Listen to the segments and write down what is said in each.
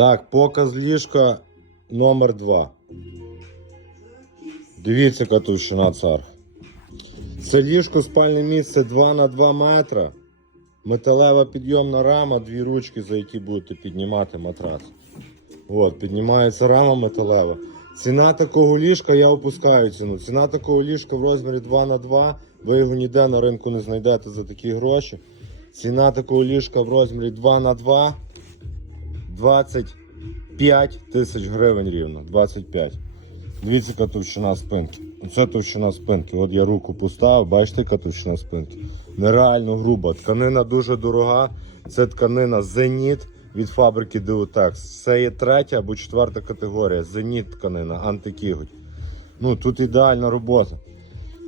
Так, показ ліжка номер 2 Дивіться, яка товщина цар. Це ліжко спальне місце 2 на 2 метра. Металева підйомна рама, дві ручки, за які будете піднімати матрац. От, піднімається рама металева. Ціна такого ліжка, я опускаю ціну. Ціна такого ліжка в розмірі 2 на 2 Ви його ніде на ринку не знайдете за такі гроші. Ціна такого ліжка в розмірі 2 на 2 25 тисяч гривень рівно. 25. Дивіться, яка товщина спинки. Оце товщина спинки. От я руку поставив, бачите, яка товщина спинки. Нереально груба. Тканина дуже дорога. Це тканина Зеніт від фабрики Deotex. Це є третя або четверта категорія. Зеніт тканина, антикіготь. Ну, тут ідеальна робота.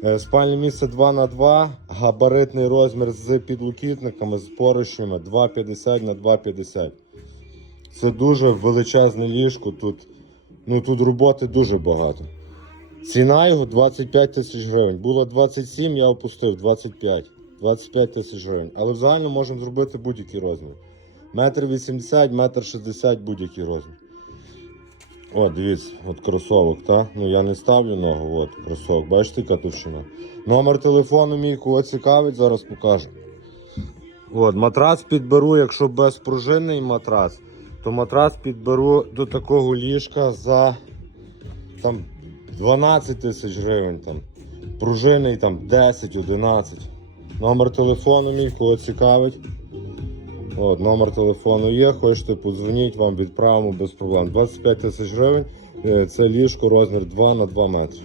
Е, Спальне місце 2 на 2 габаритний розмір з підлокітниками, з поручнями 2,50 на 2,50. Це дуже величезне ліжко. Тут, ну, тут роботи дуже багато. Ціна його 25 тисяч гривень. Було 27, я опустив 25. 25 тисяч гривень. Але в загальному можемо зробити будь-який розмір. Метр 80, метр 60 будь-який розмір. О, дивіться, от кросовок, так? Ну я не ставлю ногу, от кросовок. Бачите, яка. Номер телефону мій, кого цікавить, зараз покажу. От, матрац підберу, якщо безпружинний матрац, то матрац підберу до такого ліжка за там 12 тисяч гривень. Там. Пружинний там 10-11. Номер телефону мій, кого цікавить. От, номер телефону є, хочете подзвоніть, вам відправимо без проблем. 25 тисяч гривень. Е, Це ліжко розмір 2 на 2 метри.